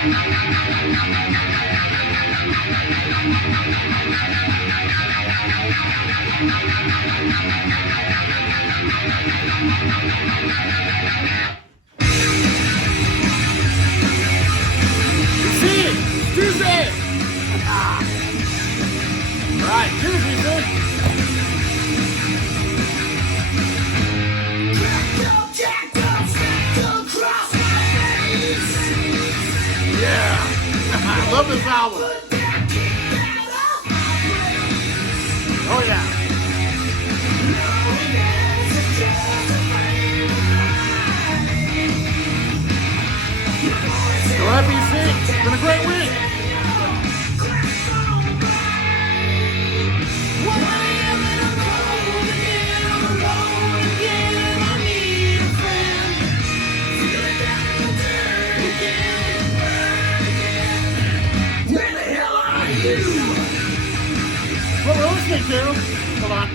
Tuesday! Right, Tuesday. Yeah! I love this album. Oh yeah. So FEC, it's been a great week. What we're listening to, hold on,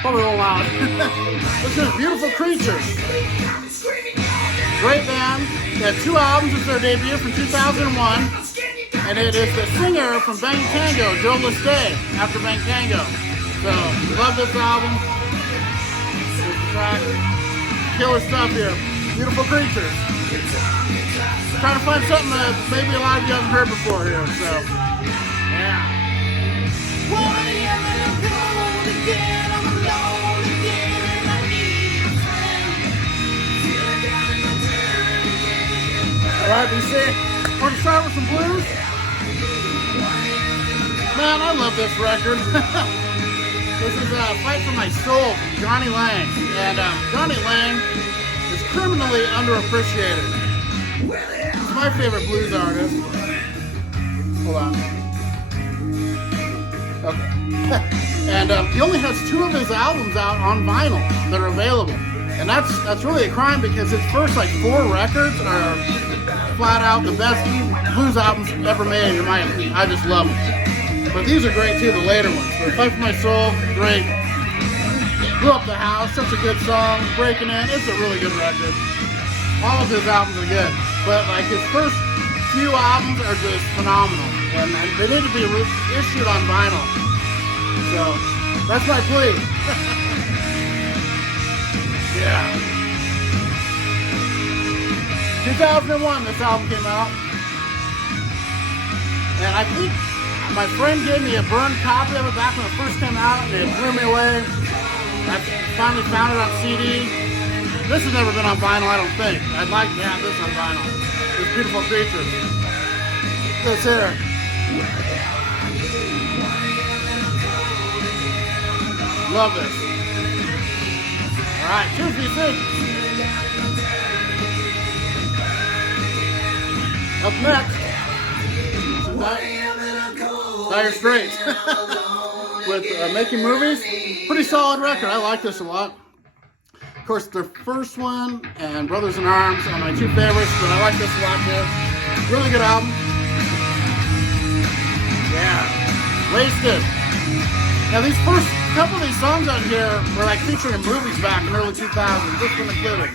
probably a little loud. Listen to Beautiful Creatures. Great band. They had 2 albums since their debut from 2001. And it is the singer from Bang Tango, Joe Lestay, after Bang Tango. So, love this album. Here's the track. Killer stuff here. Beautiful Creatures. Trying to find something that maybe a lot of you haven't heard before here, so, yeah. Alright, BC, we're gonna start with some blues. Man, I love this record. This is Fight for My Soul from Johnny Lang. And Johnny Lang is criminally underappreciated. He's my favorite blues artist. Hold on. Okay. And he only has 2 of his albums out on vinyl that are available. And that's really a crime because his first like 4 records are flat out the best blues albums ever made in my opinion. I just love them. But these are great too, the later ones. So Fight for My Soul, great. Blew Up the House, such a good song. Breaking In, it's a really good record. All of his albums are good. But like his first few albums are just phenomenal. And they need to be issued on vinyl. So, that's my plea. Yeah. 2001, this album came out. And I think my friend gave me a burned copy of it back when it first came out, and it blew me away. I finally found it on CD. This has never been on vinyl, I don't think. I'd like to have this on vinyl. This Beautiful Creatures. This here. Love this. Alright, cheers, BC. Up next, Dire Straits with Making Movies. Pretty solid record. I like this a lot. Of course, their first one and Brothers in Arms are my 2 favorites, but I like this a lot too. Really good album. Yeah. Wasted. Now these first couple of these songs out here were like featuring in movies back in the early 2000s. This one included.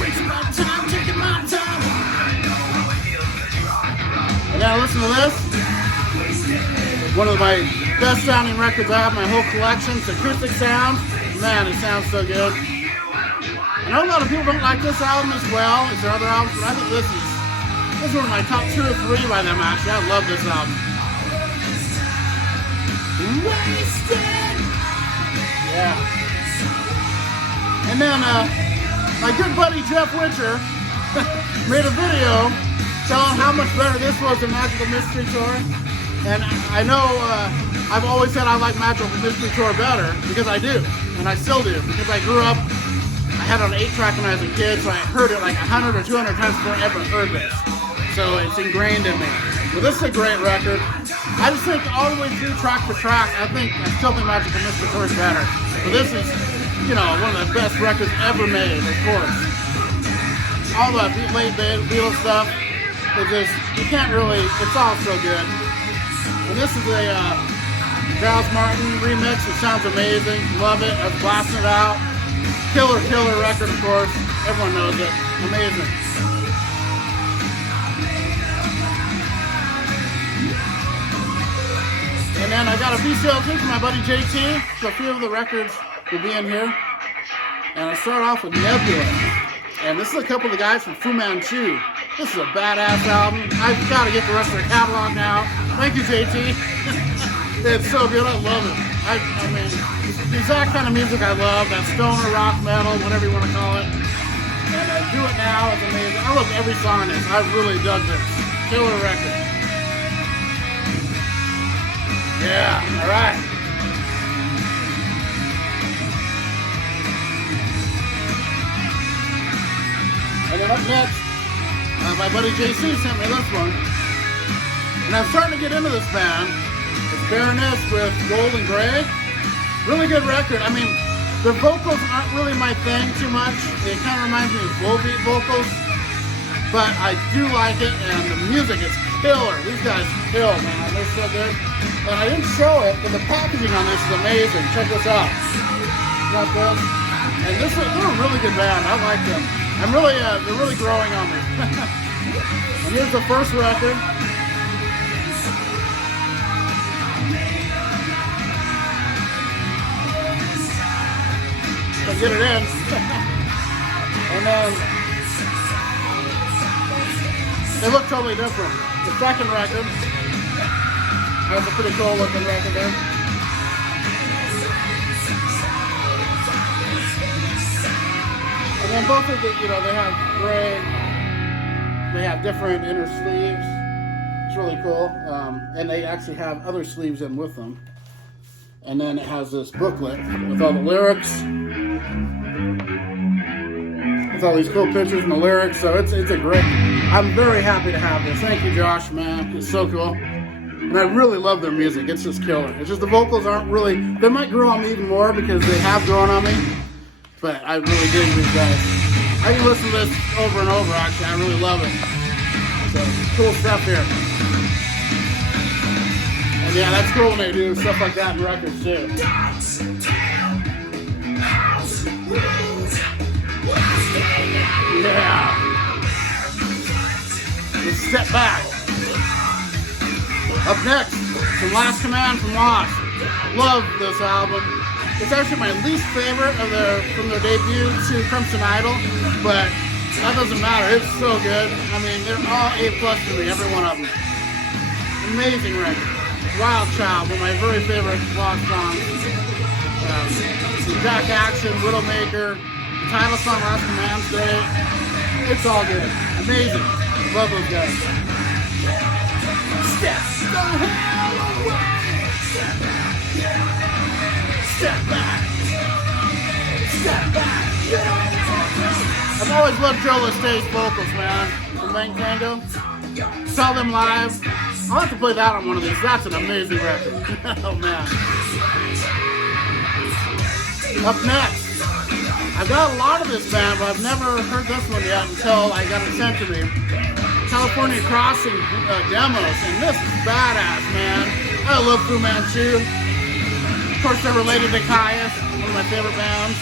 Wasting my time, taking my time. And now listen to this. One of my best sounding records I have in my whole collection. It's acoustic sound. Man, it sounds so good. I know a lot of people don't like this album as well as their other albums, but I think this is one of my top 2 or 3 by them actually. I love this album. Wasted. Yeah. And then my good buddy Jeff Witcher made a video telling how much better this was than Magical Mystery Tour. And I know I've always said I like Magical Mystery Tour better because I do, and I still do, because I grew up, I had it on 8-track when I was a kid, so I heard it like 100 or 200 times before I ever heard this. So it's ingrained in me. But this is a great record. I just think all the way through track for track, I still think Magical Mystery Tour is better. But this is, you know, one of the best records ever made, of course. All the late Beatles stuff, you can't really, it's all so good. And this is a Giles Martin remix. It sounds amazing. Love it. I was blasting it out. Killer record, of course. Everyone knows it. Amazing. And then I got a VCL tape from my buddy JT. So a few of the records will be in here. And I start off with Nebula. And this is a couple of the guys from Fu Manchu. This is a badass album. I've got to get the rest of their catalog now. Thank you, JT. It's so good. I love it. I mean, the exact kind of music I love. That stoner, rock, metal, whatever you want to call it. And Do It Now is amazing. I love every song in this. I really dug this. Killer record. Yeah, all right. And then up next, my buddy JC sent me this one. And I'm starting to get into this band. It's Baroness with Gold and Gray. Really good record. I mean, the vocals aren't really my thing too much. It kind of reminds me of Volbeat vocals. But I do like it, and the music is killer. These guys kill, man. They're so good. And I didn't show it, but the packaging on this is amazing. Check this out. Got this. And they're a really good band. I like them. They're really growing on me. And here's the first record. So get it in. And then they look totally different. The second record has a pretty cool looking record there. And then both of the, they have gray, they have different inner sleeves. It's really cool. And they actually have other sleeves in with them. And then it has this booklet with all the lyrics. With all these cool pictures and the lyrics. So it's a great, I'm very happy to have this. Thank you, Josh, man. It's so cool. And I really love their music. It's just killer. It's just the vocals aren't really, they might grow on me even more because they have grown on me. But I really dig these guys. I can listen to this over and over, actually. I really love it. So, cool stuff here. And yeah, that's cool when they do stuff like that in records, too. Yeah. Let's step back. Up next, some Last Command from Lost. Love this album. It's actually my least favorite from their debut to Crimson Idol, but that doesn't matter. It's so good. I mean, they're all A+ to me, every one of them. Amazing record. Wild Child, one of my very favorite Lost songs. Jack Action, Widowmaker, the title song Last Command's great. It's all good. Amazing. Love those guys. Step the hell away. Step back. Step back. I've always loved Joe Lestate's vocals, man. From Bang Tango. Saw them live. I'll have to play that on one of these. That's an amazing record. Oh, man. Up next, I've got a lot of this band, but I've never heard this one yet until I got it sent to me. California Crossing demos, and this is badass, man. I love Fu Manchu. Of course, they're related to Caius, one of my favorite bands.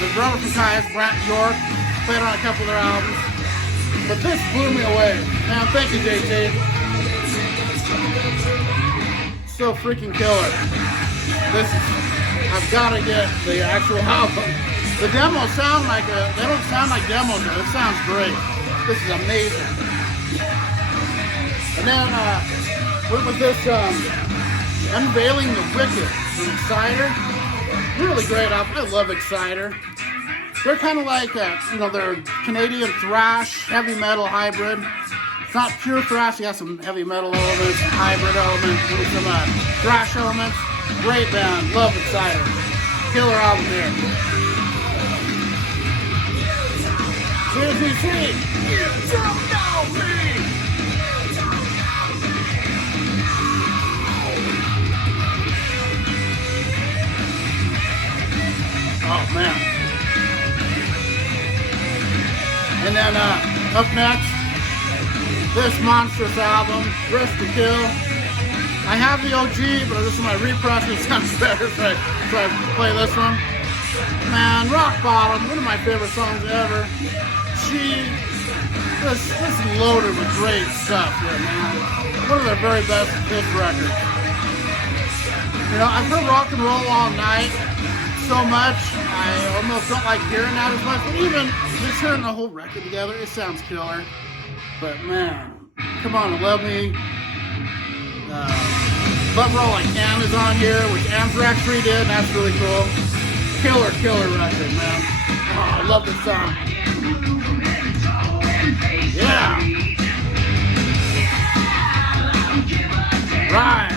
The drummer from Caius, Brant York, played on a couple of their albums. But this blew me away. Man, thank you, JT. So freaking killer. I've got to get the actual album. The demos sound like they don't sound like demos, though. It sounds great. This is amazing. And then, went with this, Unveiling the Wicked from Exciter. Really great album. I love Exciter. They're kind of like, they're Canadian thrash, heavy metal hybrid. It's not pure thrash. You have some heavy metal elements, hybrid elements, maybe some thrash elements. Great band. Love Exciter. Killer album here. CNCC. You don't know me. Oh, man. And then up next, this monstrous album, Dress to Kill. I have the OG, but this is my repress. It sounds better, so I play this one. Man, Rock Bottom, one of my favorite songs ever. This is loaded with great stuff here, man. One of their very best hit records. You know, I've heard rock and roll all night so much, I almost don't like hearing that as much, but even just hearing the whole record together, it sounds killer. But man, come on, Love Me. Love Her All I Can is on here, which Anthrax redid, and that's really cool. Killer record, man. Oh, I love this song. Yeah. Right.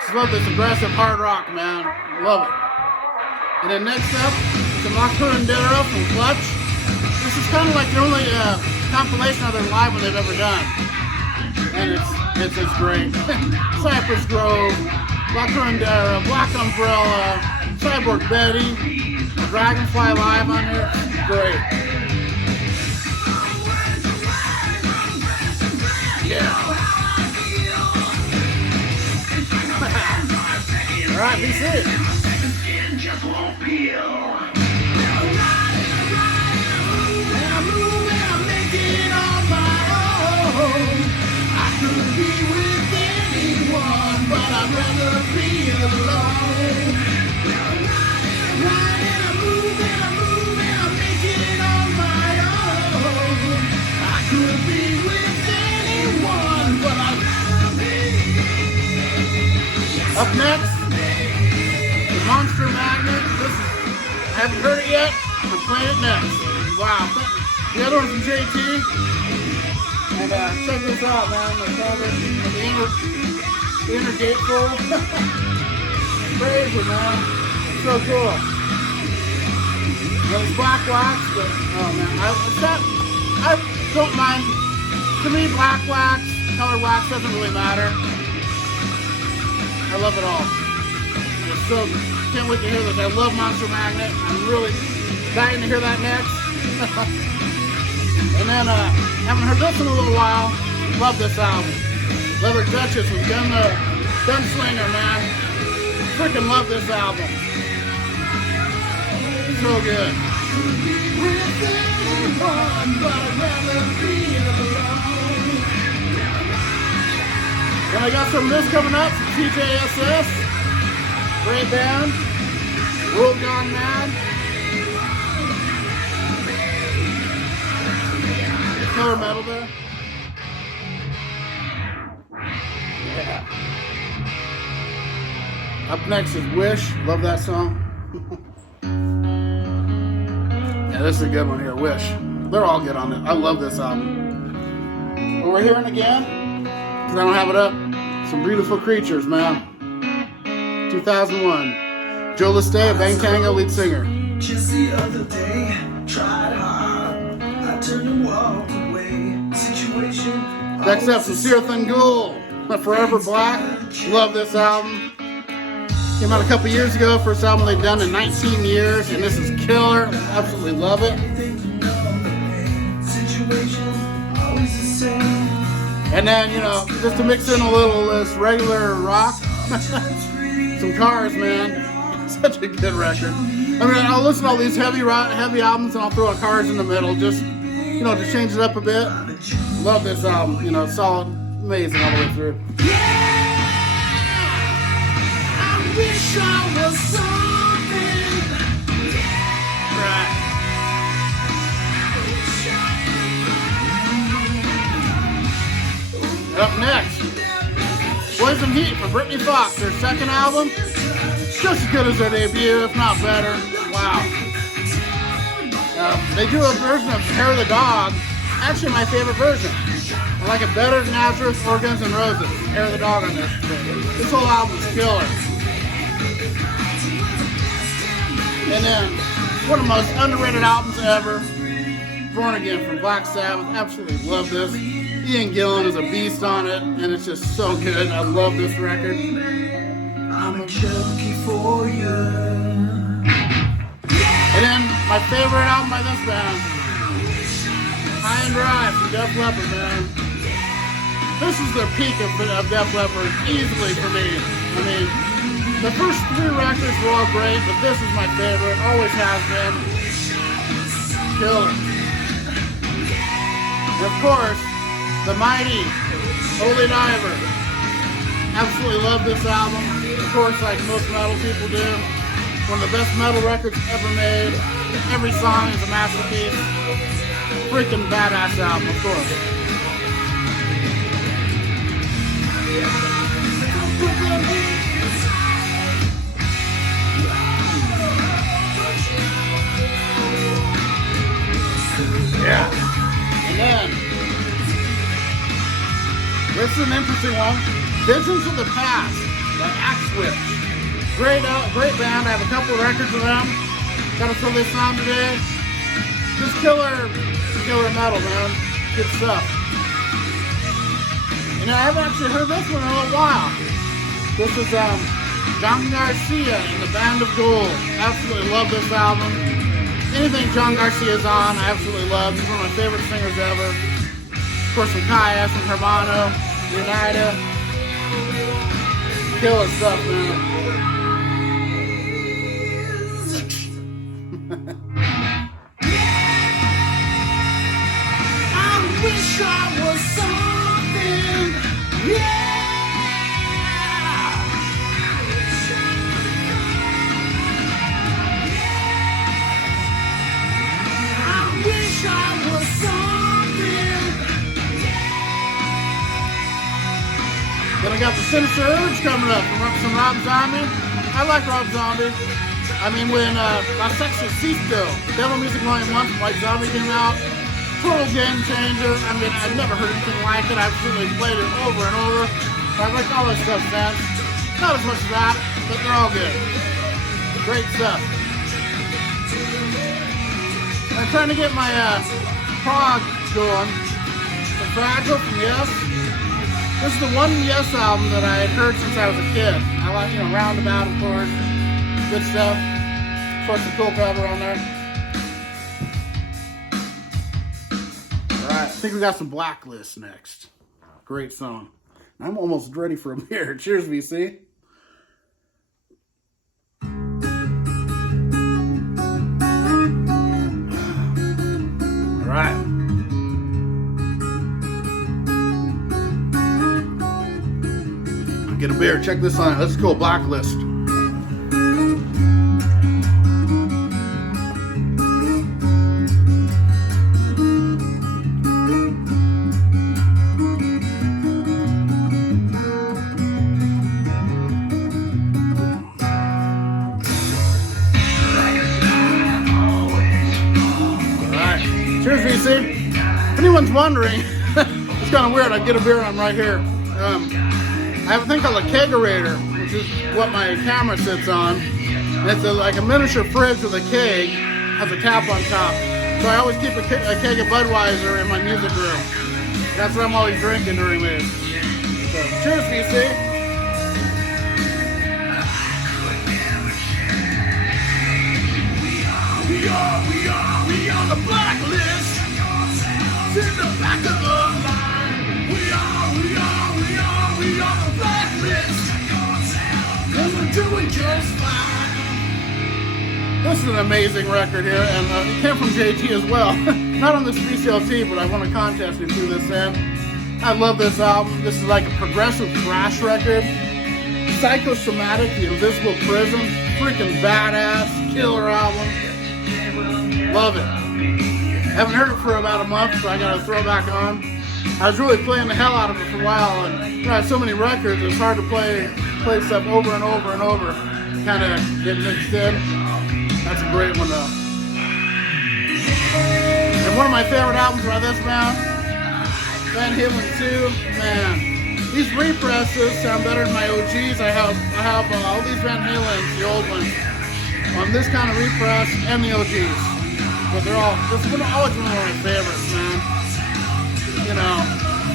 Just love this aggressive hard rock, man. Love it. And then next up, some Turntable from Clutch. This is kind of like the only compilation of their live one they've ever done. And it's great. Cypress Grove, Turntable, Black Umbrella, Cyborg Betty, Dragonfly Live on here. Great. Yeah. All right, be safe. Up next, the Monster Magnet. This is, I haven't heard it yet. I'm playing it next. Wow. The other one's from JT. And check this out, man. The inner gatefold. Crazy, man. So cool. Well, it's black wax, but oh man, I don't mind. To me, black wax, color wax doesn't really matter. I love it all. It's so good. Can't wait to hear this. I love Monster Magnet. I'm really dying to hear that next. And then, haven't heard this in a little while. Love this album. Leather Duchess with Gunslinger, man. Freaking love this album. So good. And I got some of this coming up from TJSS. Great band. World Gone Mad. Color metal there. Yeah. Up next is Wish. Love that song. Yeah, this is a good one here. Wish. They're all good on it. I love this album. What we're hearing again, because I don't have it up, some Beautiful Creatures, man. 2001. Joe Listay, Bang Tango lead singer. Just the other day, tried hard, I turned and walked away. Situation. Next up, Sincere Thangul, Forever Black. Love this album. Came out a couple years ago. First album they've done in 19 years, and this is killer. Absolutely love it. And then, you know, just to mix in a little this regular rock, some Cars, man. Such a good record. I mean, I'll listen to all these heavy albums and I'll throw a Cars in the middle, just, you know, to change it up a bit. Love this album, you know, solid, amazing all the way through. I wish I was something. Right. Up next, Poison Heat from Britney Fox, their second album. Just as good as their debut, if not better. Wow. They do a version of Hair of the Dog. Actually, my favorite version. I like it better than Nazareth or Guns N' Roses. Hair of the Dog on this. This whole album's killer. And then, one of the most underrated albums ever, Born Again from Black Sabbath. Absolutely love this. Ian Gillan is a beast on it, and it's just so good. I love this record. album. junkie for you. And then my favorite album by this band, High and Dry from Def Leppard, man. This is their peak of Def Leppard, easily for me. I mean, the first 3 records were all great, but this is my favorite, always has been. Killer. And of course, the mighty Holy Diver. Absolutely love this album. Of course, like most metal people do. One of the best metal records ever made. Every song is a masterpiece. Freaking badass album, of course. Yeah. And then, this is an interesting one. Visions of the Past by Axwitch. Great band. I have a couple of records of them. Gotta throw this on today. Just killer metal, man. Good stuff. And I haven't actually heard this one in a little while. This is John Garcia and the Band of Gold. Absolutely love this album. Anything John Garcia's on, I absolutely love. He's one of my favorite singers ever. Of course, from Kaya, from Hermano, United. Killer stuff, man. I wish I was something, yeah. I wish I was something. Then I got the Sinister Urge coming up from some Rob Zombie. I like Rob Zombie. I mean, when La Sexorcisto, Devil Music Volume 1 from White Zombie came out, total game changer. I mean, I've never heard anything like it. I've absolutely played it over and over. I like all this stuff, man. Not as much as that, but they're all good. Great stuff. I'm trying to get my prog going. The Fragile from Yes. This is the one Yes album that I had heard since I was a kid. I like, Roundabout, of course. Good stuff. Of course, the cool cover on there. Alright, I think we got some Blacklist next. Great song. I'm almost ready for a beer. Cheers, VC. Alright. Get a beer. Check this on. Let's go. Blacklist. Alright. Cheers, VC. If anyone's wondering, it's kind of weird. I get a beer and I'm right here. I have a thing called a kegerator, which is what my camera sits on. And it's like a miniature fridge with a keg, has a tap on top. So I always keep a keg of Budweiser in my music room. That's what I'm always drinking during this. So, cheers, VC. We are the blacklist. In the back of the line. We are the blacklist. And we're doing just fine. This is an amazing record here, and it came from JT as well. Not on this VCLT, but I won a contest and threw this in. I love this album. This is like a progressive thrash record. Psychosomatic, The Invisible Prism. Freaking badass, killer album. Love it. Haven't heard it for about a month, so I gotta throw it back on. I was really playing the hell out of it for a while, and I had so many records, it's hard to play stuff over and over and over. Kind of get mixed in. That's a great one, though. And one of my favorite albums by this band, Van Halen 2. Man, these represses sound better than my OGs. I have all these Van Halens, the old ones, on this kind of repress and the OGs. But this is always one of my favorites, man.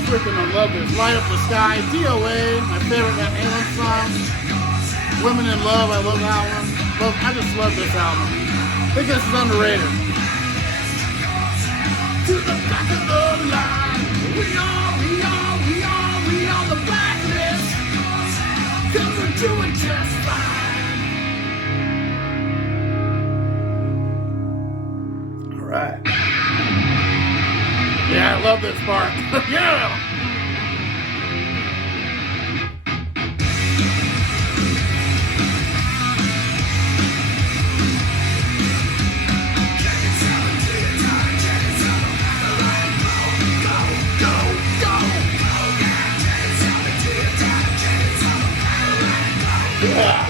Freaking I love this. Light Up the Sky, DOA, my favorite Van Halen song. Women in Love, I love that one. I just love this album. I think this is underrated. To the back of the line, we are the blacklist, 'cause we're doing just fine. All right. Yeah, I love this part. Yeah. Yeah.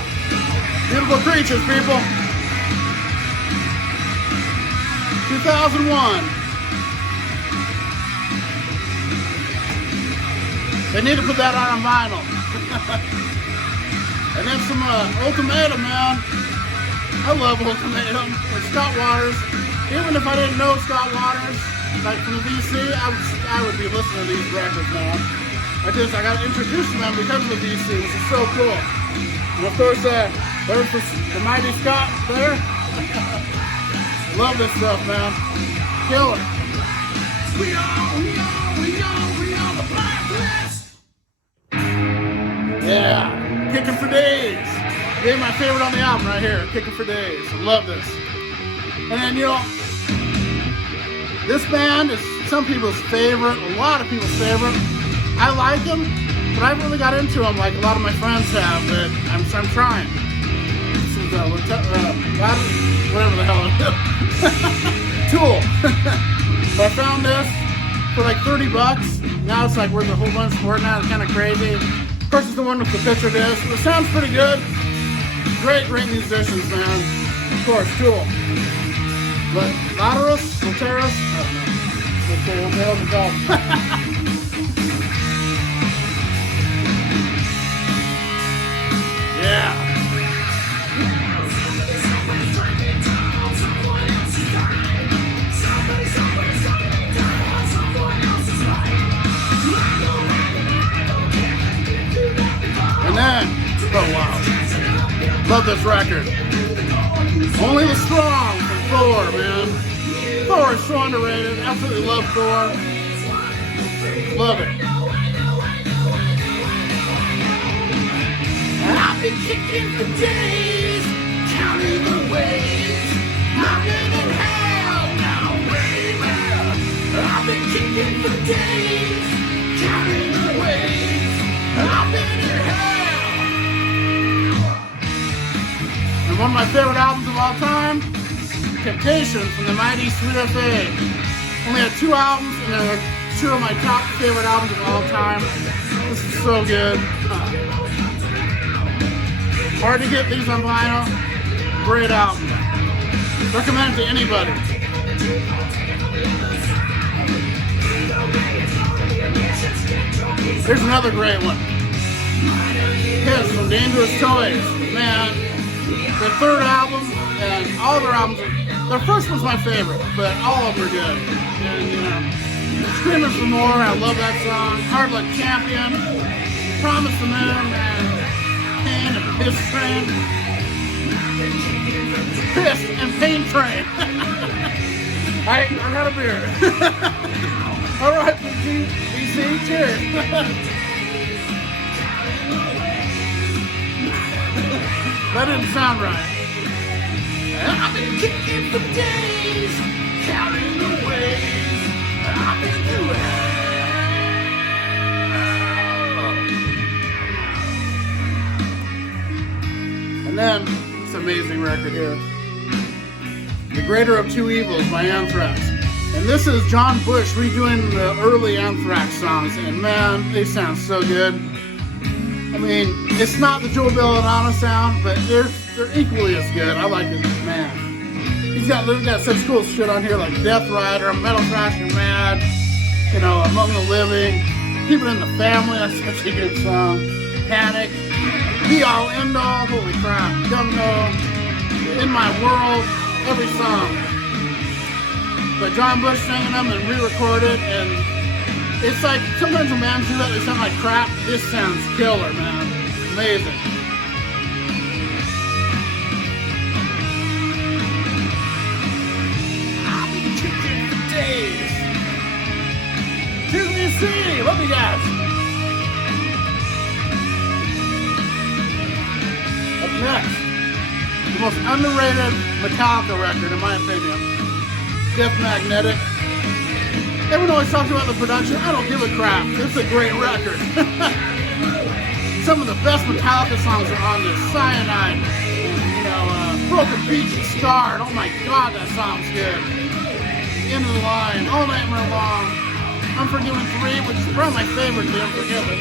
Beautiful creatures, people. 2001. They need to put that on vinyl. And then some Ultimatum, man. I love Ultimatum with Scott Waters. Even if I didn't know Scott Waters, like from the DC, I would be listening to these records, man. I got introduced to them because of the DC, which is so cool. And of course, there's the mighty Scott there. Love this stuff, man. Killer. We are the blacklist. Yeah, Kicking for Days. Gave my favorite on the album right here, Kicking for Days. Love this. And then, you know, this band is some people's favorite, a lot of people's favorite. I like them, but I haven't really got into them like a lot of my friends have, but I'm trying. This is whatever the hell it is. Tool. But I found this for like $30. Now it's like worth a whole bunch more now. It's kind of crazy. Of course, it's the one with the picture disc. It sounds pretty good. Great musicians, man. Of course, Tool. But Laterus, I don't know. What the hell is it called? Yeah. And then, oh wow, love this record. Only the Strong from Thor, man. Thor is so underrated. Absolutely love Thor. Love it. I've been kicking for days, counting the ways. I've been in hell now, baby. I've been kicking for days, counting the ways. I've been in hell. And one of my favorite albums of all time, Temptation from the mighty Sweet FA. Only had 2 albums, and they're 2 of my top favorite albums of all time. This is so good. Hard to get these on vinyl. Great album. Recommend it to anybody. Here's another great one. Kiss from Dangerous Toys. Man, their 3rd album and all their albums. Their first one's my favorite, but all of them are good. And, you know, Screaming for More. I love that song. Hard Luck Champion. Promise the Moon, man. Pain and Piss Train. Piss and Pain Train. I got a beer. All right, BC, cheers. That didn't sound right. I've been kicking for days, counting the ways. I've been through hell. And then, this amazing record here. The Greater of Two Evils by Anthrax. And this is John Bush redoing the early Anthrax songs. And man, they sound so good. I mean, it's not the Joe Belladonna sound, but they're equally as good. I like it, man. He's got such cool shit on here like Death Rider, Metal Thrasher Mad, you know, Among the Living, Keep It in the Family, that's such a good song. Panic, Be All End All, holy crap, Gumno, In My World, every song. But John Bush singing them and re-recorded, and it's like, sometimes when bands do that, they sound like crap. This sounds killer, man. Amazing. most underrated Metallica record, in my opinion. Death Magnetic. Everyone always talks about the production. I don't give a crap. It's a great record. Some of the best Metallica songs are on this. Cyanide, you know, Broken Beach and Scarred. Oh my God, that song's good. End of the Line, All Nightmare Long, Unforgiven 3, which is probably my favorite, The Unforgiven.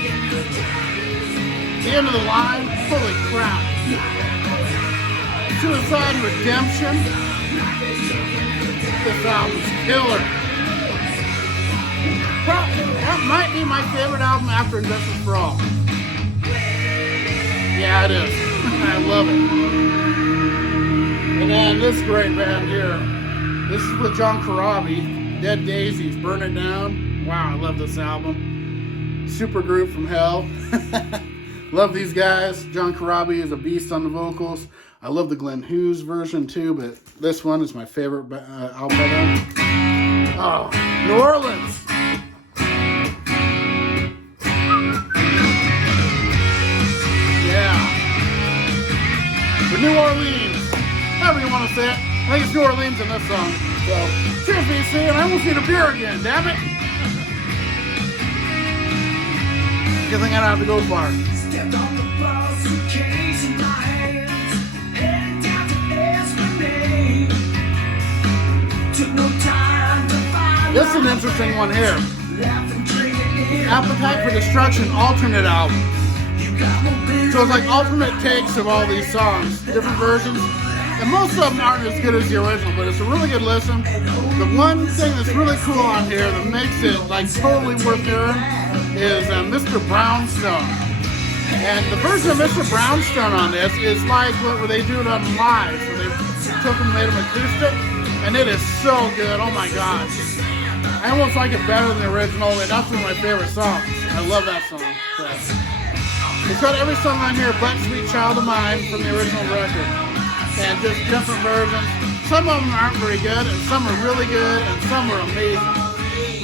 The End of the Line, holy crap. Suicide Redemption. This album's killer. That might be my favorite album after Injustice for All. Yeah, it is. I love it. And then this great band here. This is with John Corabi. Dead Daisies, Burn It Down. Wow, I love this album. Super group from hell. Love these guys. John Corabi is a beast on the vocals. I love the Glenn Hughes version too, but this one is my favorite album by them. Oh, New Orleans. New Orleans, however you want to say it. I think it's New Orleans in this song. So, cheers, VC, and I almost need a beer again, damn it. Good thing I don't have to go far. Stepped on the ball, suitcase in my hands, headed down to Esplanade. Took no time to find. This is an interesting one here. Laughing, drinking, Appetite for Destruction alternate album. So it's like alternate takes of all these songs, different versions. And most of them aren't as good as the original, but it's a really good listen. The one thing that's really cool on here that makes it like totally worth hearing is Mr. Brownstone. And the version of Mr. Brownstone on this is like where they do it on live, where they took them and made them acoustic, and it is so good. Oh my God. I almost like it better than the original, and that's one of my favorite songs. I love that song. So. It's got every song on here but Sweet Child of Mine from the original record. And just different versions. Some of them aren't very good, and some are really good, and some are amazing.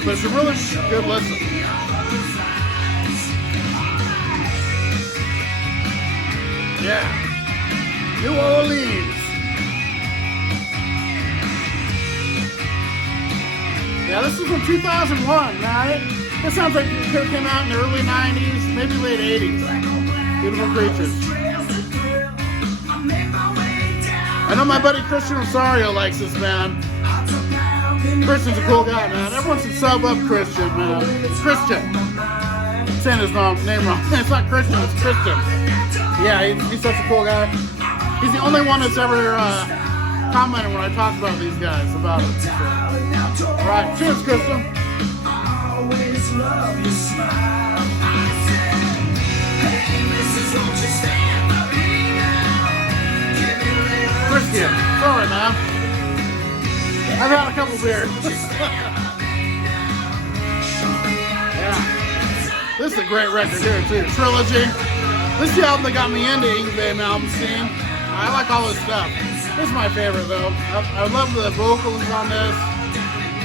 But it's a really good listen. Yeah. New Orleans. Yeah, this is from 2001. Now, it sounds like it came out in the early 90s, maybe late 80s. Beautiful Creatures. I know my buddy Christian Rosario likes this band. Christian's a cool guy, man. Everyone should sub up Christian, man. Christian. I'm saying his name wrong. It's not Christian, it's Christian. Yeah, he's such a cool guy. He's the only one that's ever commented when I talk about these guys, about it. So. All right, cheers, Christian. Always love your smile. Christian, sorry, man. I've had a couple beers. Yeah. This is a great record here, too. Trilogy. This is the album that got me into Ingve album scene. I like all this stuff. This is my favorite, though. I love the vocals on this.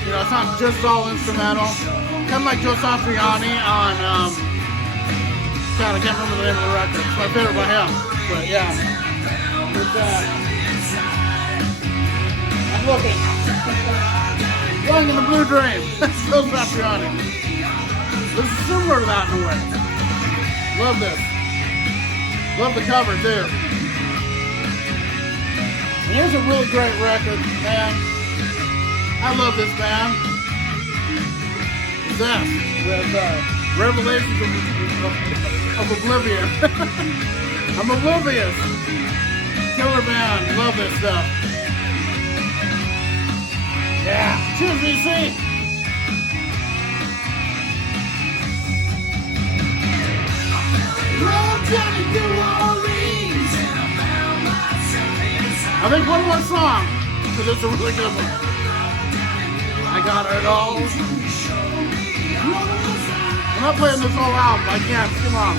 You know, it's not just all instrumental. Kind of like Joe Satriani on, God, I can't remember the name of the record. It's my favorite by him. But yeah. I'm looking. Young in the Blue Dream. Joe Satriani. This is similar to that in a way. Love this. Love the cover too. And here's a really great record, man. I love this band. Possessed with Revelations of Oblivion. I'm oblivious. Killer band. Love this stuff. Yeah. Cheers, VC. I think one more song, because it's a really good one. I got it all. I'm not playing this whole album, I can't, it's too long.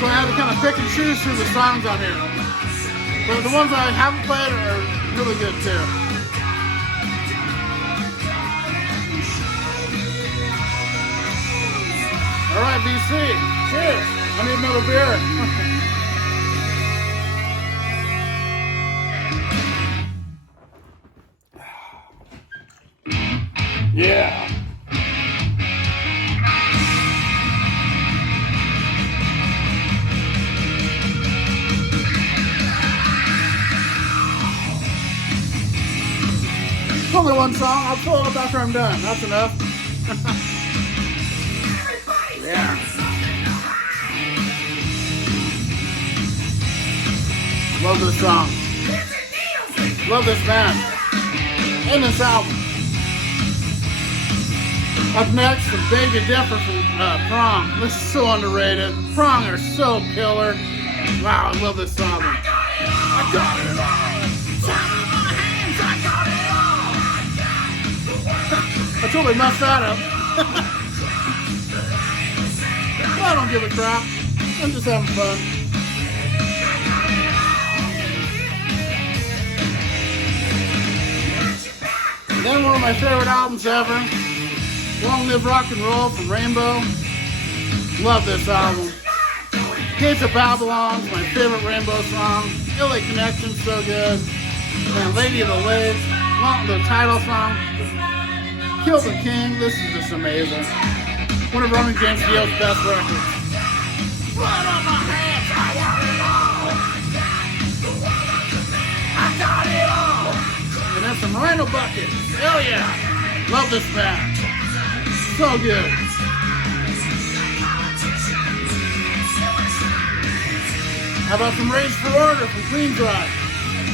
So I had to kind of pick and choose through the songs on here. But the ones I haven't played are really good too. Alright, BC, cheers. I need another beer. know one song. I'll pull it up after I'm done. That's enough. Yeah. Love this song. Love this band. And this album. Up next, the Baby Differ from Prong. This is so underrated. Prong are so killer. Wow, I love this album. I got it all. Time in my hands, I got it all. I totally messed that up. Well, I don't give a crap. I'm just having fun. And then one of my favorite albums ever. Long Live Rock and Roll from Rainbow. Love this album. Gates of Babylon's my favorite Rainbow song. LA Connection's so good. And Lady of the Lake, the title song. Kill the King, this is just amazing. One of Roman James Dio's best records. Blood on my hands, I want it all. I got it all. And that's the Moreno Bucket. Hell yeah. Love this band. So good. How about some Rage for Order from Queensryche?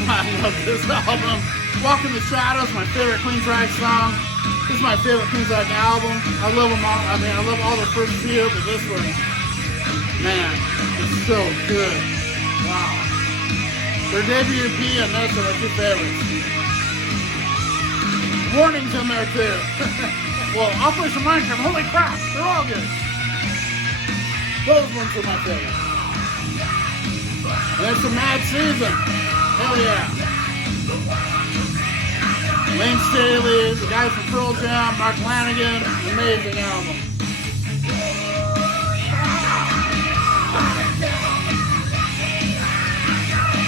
I love this album. Walk in the Shadows, my favorite Queensryche song. This is my favorite Queensryche album. I love them all. I mean, I love all the first few, but this one, man, it's so good. Wow. Their debut EP and this are my two favorites. Warnings in there too. Well, Operation Minecraft, holy crap, they're all good. Those ones are my favorite. And it's a Mad Season. Hell yeah. Lane Staley, the guys from Pearl Jam, Mark Lanigan, amazing album.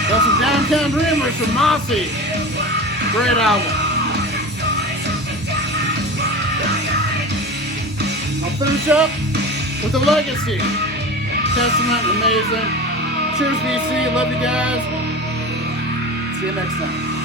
Got some Downtown Dreamers from Mossy. Great album. I'll finish up with The Legacy. Testament, amazing. Cheers, BC. Love you guys. See you next time.